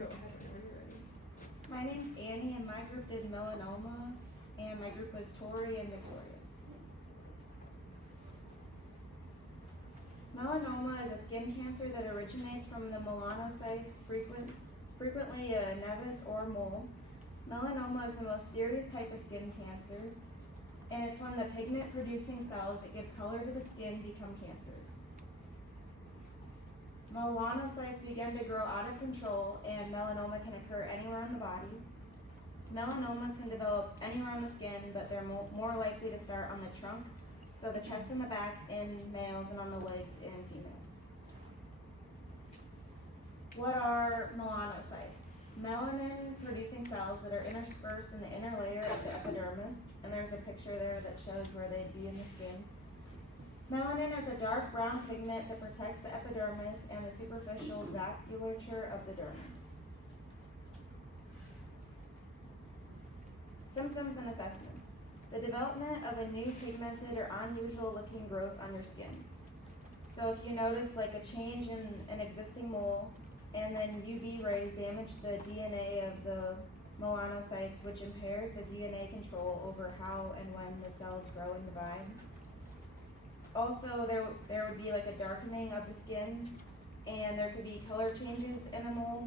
Go ahead when you're ready. My name's Annie, and my group did melanoma, and my group was Tori and Victoria. Melanoma is a skin cancer that originates from the melanocytes, frequently a nevus or mole. Melanoma is the most serious type of skin cancer, and it's when the pigment-producing cells that give color to the skin become cancers. Melanocytes begin to grow out of control, and melanoma can occur anywhere in the body. Melanomas can develop anywhere on the skin, but they're more likely to start on the trunk, so the chest and the back in males, and on the legs in females. What are melanocytes? Melanin-producing cells that are interspersed in the inner layer of the epidermis, and there's a picture there that shows where they'd be in the skin. Melanin is a dark brown pigment that protects the epidermis and the superficial vasculature of the dermis. Symptoms and assessment. The development of a new pigmented or unusual looking growth on your skin. So if you notice like a change in an existing mole, and then UV rays damage the DNA of the melanocytes, which impairs the DNA control over how and when the cells grow and divide. Also, there would be like a darkening of the skin, and there could be color changes in a mole.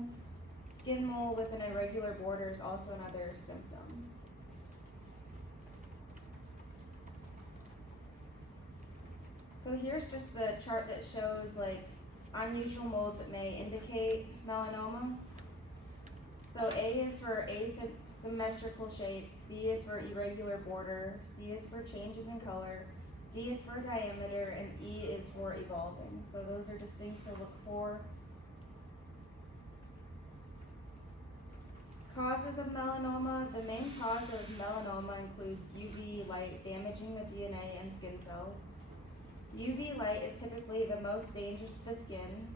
Skin mole with an irregular border is also another symptom. So here's just the chart that shows like unusual moles that may indicate melanoma. So A is for asymmetrical shape, B is for irregular border, C is for changes in color, D is for diameter, and E is for evolving. So those are just things to look for. Causes of melanoma. The main cause of melanoma includes UV light damaging the DNA and skin cells. UV light is typically the most dangerous to the skin.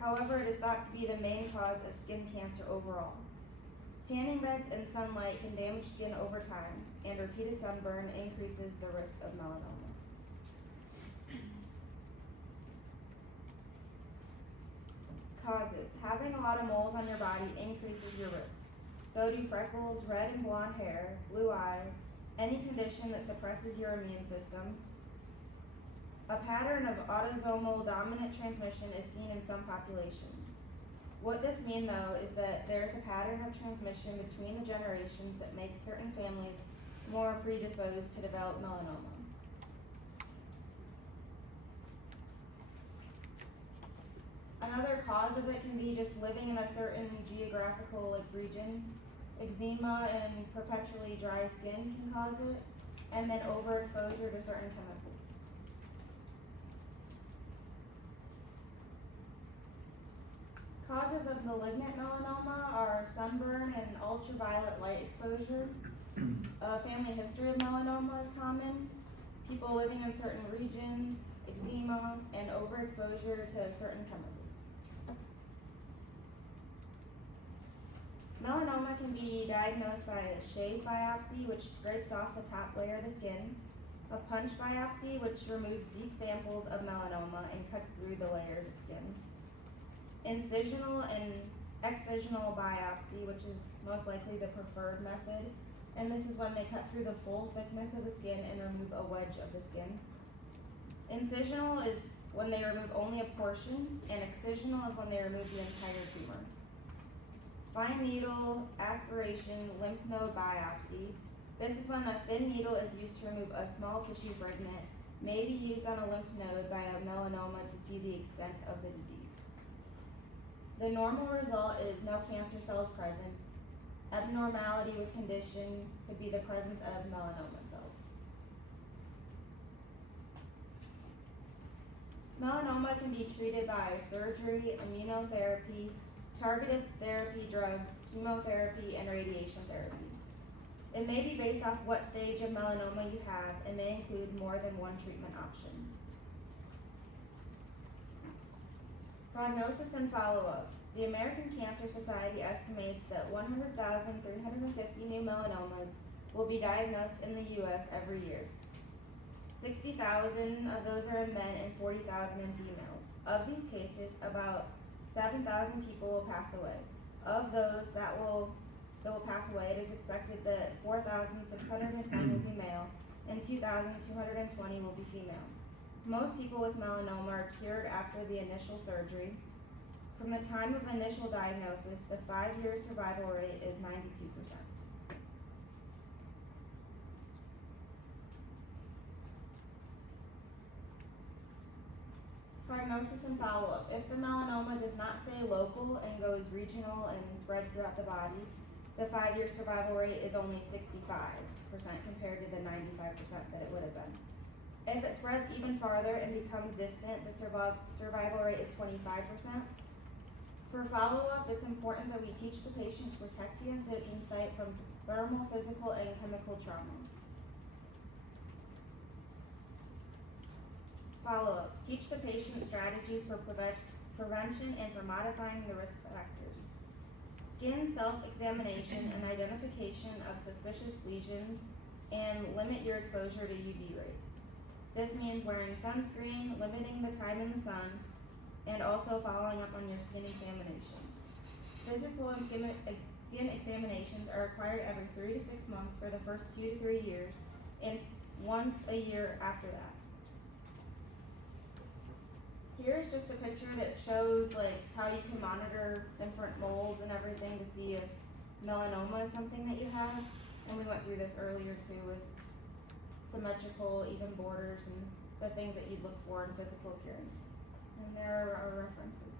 However, it is thought to be the main cause of skin cancer overall. Tanning beds and sunlight can damage skin over time, and repeated sunburn increases the risk of melanoma. Causes. Having a lot of moles on your body increases your risk. So do freckles, red and blonde hair, blue eyes, any condition that suppresses your immune system. A pattern of autosomal dominant transmission is seen in some populations. What this means, though, is that there's a pattern of transmission between the generations that makes certain families more predisposed to develop melanoma. Another cause of it can be just living in a certain geographical region. Eczema and perpetually dry skin can cause it, and then overexposure to certain chemicals. Causes of malignant melanoma are sunburn and ultraviolet light exposure. A family history of melanoma is common. People living in certain regions, eczema, and overexposure to certain chemicals. Melanoma can be diagnosed by a shave biopsy, which scrapes off the top layer of the skin, a punch biopsy, which removes deep samples of melanoma and cuts through the layers of skin, incisional and excisional biopsy, which is most likely the preferred method, and this is when they cut through the full thickness of the skin and remove a wedge of the skin. Incisional is when they remove only a portion, and excisional is when they remove the entire tumor. Fine needle aspiration lymph node biopsy. This is when a thin needle is used to remove a small tissue fragment, may be used on a lymph node by a melanoma to see the extent of the disease. The normal result is no cancer cells present. Abnormality with condition could be the presence of melanoma cells. Melanoma can be treated by surgery, immunotherapy, targeted therapy drugs, chemotherapy, and radiation therapy. It may be based off what stage of melanoma you have and may include more than one treatment option. Prognosis and follow-up. The American Cancer Society estimates that 100,350 new melanomas will be diagnosed in the U.S. every year. 60,000 of those are in men and 40,000 in females. Of these cases, about 7,000 people will pass away. Of those that will pass away, it is expected that 4,610 will be male and 2,220 will be female. Most people with melanoma are cured after the initial surgery. From the time of initial diagnosis, the 5-year survival rate is 92%. Prognosis and follow-up. If the melanoma does not stay local and goes regional and spreads throughout the body, the 5-year survival rate is only 65% compared to the 95% that it would have been. If it spreads even farther and becomes distant, the survival rate is 25%. For follow-up, it's important that we teach the patient to protect the incision site from thermal, physical, and chemical trauma. Follow-up. Teach the patient strategies for prevention and for modifying the risk factors. Skin self-examination and identification of suspicious lesions, and limit your exposure to UV rays. This means wearing sunscreen, limiting the time in the sun, and also following up on your skin examinations. Physical and skin examinations are required every 3 to 6 months for the first 2 to 3 years, and once a year after that. Here's just a picture that shows like how you can monitor different moles and everything to see if melanoma is something that you have. And we went through this earlier too with symmetrical, even borders, and the things that you'd look for in physical appearance. And there are our references.